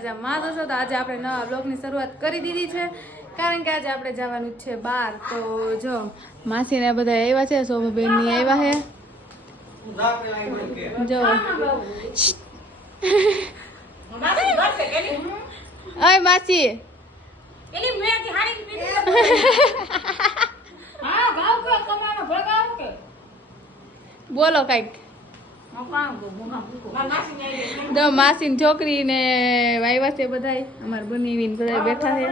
મજામાં જ હશો। તો આજે આપણે નવા બ્લોગની શરૂઆત કરી દીધી છે, કારણ કે આજે આપણે જવાનું છે બહાર। તો જો માસીને બધા આવ્યા છે, શોભાબેન ની આવ્યા છે, જો અય માસી બોલો કઈક। જો માસી છોકરી ને આવ્યા છે બધા, અમારા બની બધા બેઠા છે।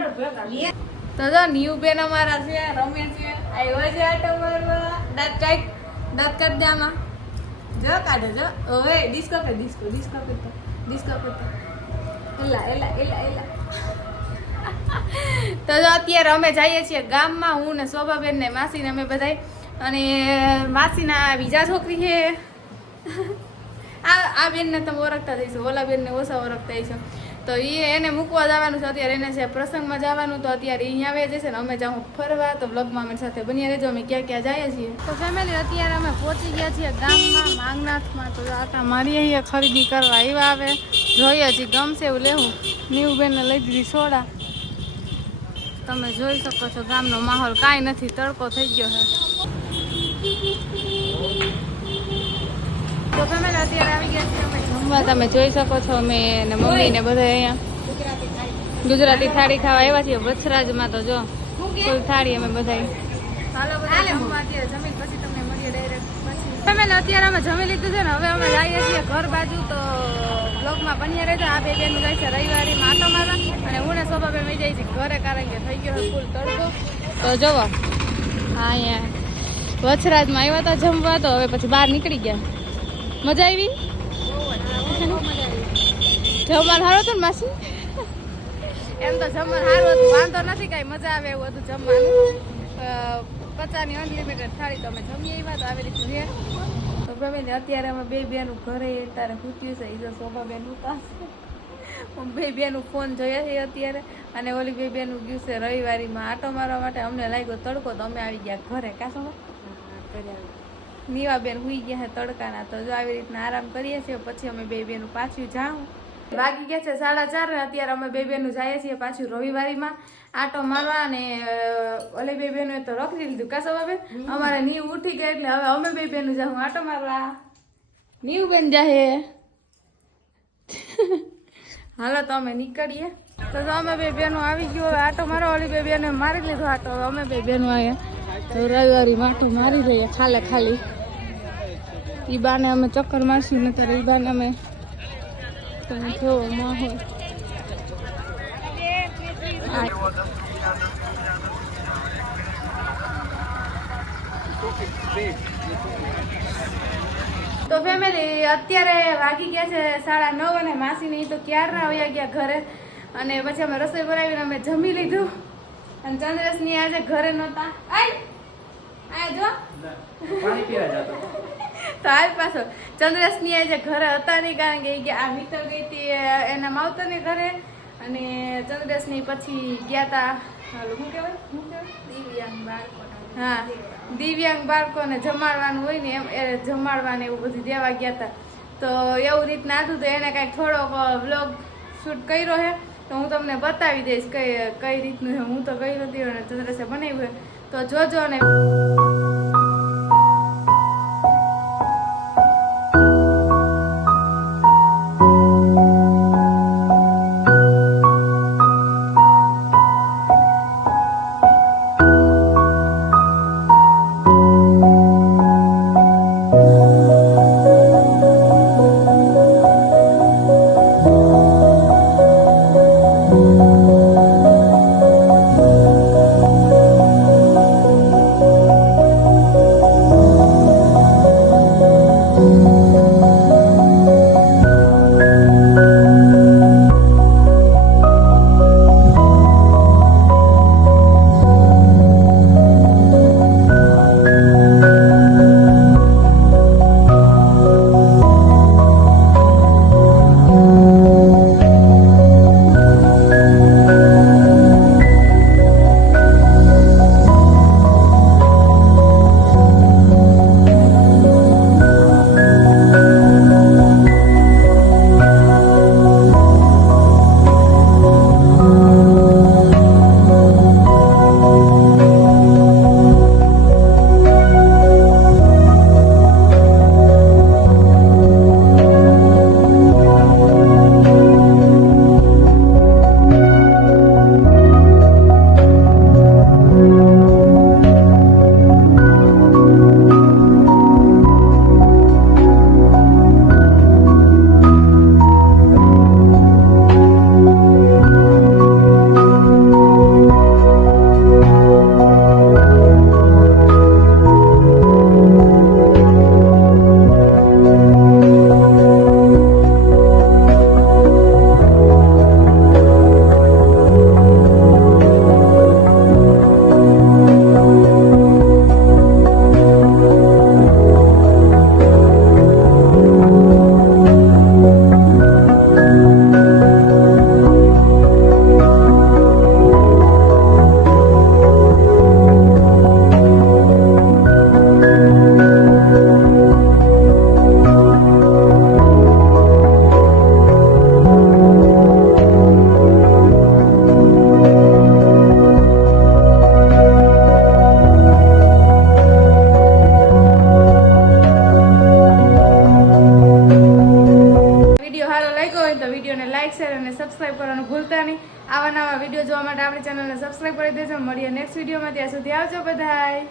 તો જો ન્યુ બેન અમારા છે, રમે છે, આવ્યો છે આટો મારવા। દાંત કાઢ દે આમાં, જો કાઢે જો। ઓવે ડિસ્કો કર, ડિસ્કો કરતા, ડિસ્કો કરતા, એલા એલા એલા એલા। તો જો અત્યારે અમે જઈએ છીએ ગામમાં, હું ને શોભાબેન ને માસી ને અમે બધા, અને માસીના બીજા છોકરી છે। આ બેન ને તમે ઓળખતા થઈશો, ઓલા બેન ને ઓછા ઓળખતા હશો। તો એને મૂકવા જવાનું છે અત્યારે, એને છે પ્રસંગમાં જવાનું। તો અત્યારે અહીંયા આવે જશે ને અમે જાઉં ફરવા। તો બ્લોગમાં અમારી સાથે બન્યા રહેજો, અમે ક્યાં ક્યાં જઈએ છીએ। તો ફેમિલી અત્યારે અમે પહોંચી ગયા છીએ ગામમાં માંગનાથમાં। તો આટા મારી અહીંયા ખરીદી કરવા આવ્યા, આવે જોઈએ હજી ગમશે એવું લેવું। ન્યુ બેનને લઈ દીધી સોડા। તમે જોઈ શકો છો ગામનો માહોલ કાંઈ નથી, તડકો થઈ ગયો છે। તો ફેમિલી અત્યારે આવી ગયા છીએ અમે જમવા। તમે જોઈ શકો છો અમે ને મમ્મી ને બધા અહીંયા ગુજરાતી થાળી ખાવા આવ્યા છીએ વછરાજમાં। તો જો ફૂલ થાળી અમે બધા, ચાલો બધા જમવા અત્યારે જમીન પછી તમને મળીએ ડાયરેક્ટ પછી। ફેમિલી અત્યારે અમે જમી લીધું છે ને, હવે અમે જઈએ છીએ ઘર બાજુ। તો બ્લોગમાં બન્યા રહેજો। આ બે બેનું જાય છે રવિવારીમાં આટો મારવા, અને હું ને શોભાબેન વહી જાય છે ઘરે, કારણ કે થઈ ગયો ફૂલ તડકો। તો જોવો હા અહીંયા વછરાજમાં આવ્યા હતા જમવા, તો હવે પછી બહાર નીકળી ગયા। મજા આવી? જમવાનું સારું હતું ને માસી? એમ તો જમવાનું સારું હતું, વાંધો નથી, કાંઈ મજા આવે એવું હતું જમવાનું। 50ની અનલિમિટેડ થાળી તો અમે જમી આવ્યા। તો આવી રીતનું છે। તો ફેમિલી અત્યારે અમે બે બેનું ઘરે તારે ખૂટ્યું છે, એ તો શોભાબેન ઉતારશે। બે બેનું ફોન જોયા છે અત્યારે, અને ઓલી બે બેનું ગયું છે રવિવારીમાં આટો મારવા માટે। અમને લાગ્યો તડકો તો અમે આવી ગયા ઘરે। કાશો નીવાબેન હુઈ ગયા છે તડકાના। તો જો આવી રીતના આરામ કરીએ છીએ, પછી અમે બે બેનું પાછું જાઉં। વાગી ગયા છે 4:30 ને અત્યારે અમે બે બેનું જઈએ છીએ પાછું રવિવારીમાં આટો મારવા। અને ઓલી બે બેનું તો રખડી લીધું કાશો બાબે, અમારે નીવ ઉઠી ગયા એટલે હવે અમે બે બેનું જાઉં આટો મારવા। નીવ બેન જાહે હાલો તો અમે નીકળીએ। તો અમે બે બેનો આવી ગયો હવે આટો મારો, ઓલી બે બેને મારી લીધો આટો, અમે બે બેનો આવ્યા તો રવિવારી માટું મારી રહીએ ખાલે ખાલી। ઈ બાને અમે ચક્કર મારશું, નતર ઈ બાને અમે કેવો માહોલ। તો ફેમિલી અત્યારે વાગી ગયા છે 9:30, અને માસીને તો ક્યારના આવ્યા ગયા ઘરે। અને પછી અમે રસોઈ બનાવીને અમે જમી લીધું, અને ચંદ્રેશની આજે ઘરે નહોતા। આ જો પાણી પીવા જતો તો હાલ પાછો ચંદ્રેશની આજે ઘરે હતા નહીં, કારણ કે આ મિત્ર ગઈ હતી એના માવતરની ઘરે, અને ચંદ્રેશની પછી ગયા હતા શું કહેવાય દિવ્યાંગ બાળકો, હા દિવ્યાંગ બાળકોને જમાડવાનું હોય ને, એમ એ જમાડવાને એવું બધું દેવા ગયા હતા। તો એવું રીતના હતું, તો એને કાંઈક થોડોક વ્લોગ શૂટ કર્યો છે, તો હું તમને બતાવી દઈશ કઈ રીતનું છે। હું તો ગઈ નથી અને ચંદ્રેશે બનાવ્યું, તો જોજો ને। જોવા માટે આપણી ચેનલને સબસ્ક્રાઈબ કરી દેજો. મળીએ નેક્સ્ટ વિડીયોમાં. ત્યાં સુધી આવજો બધાય.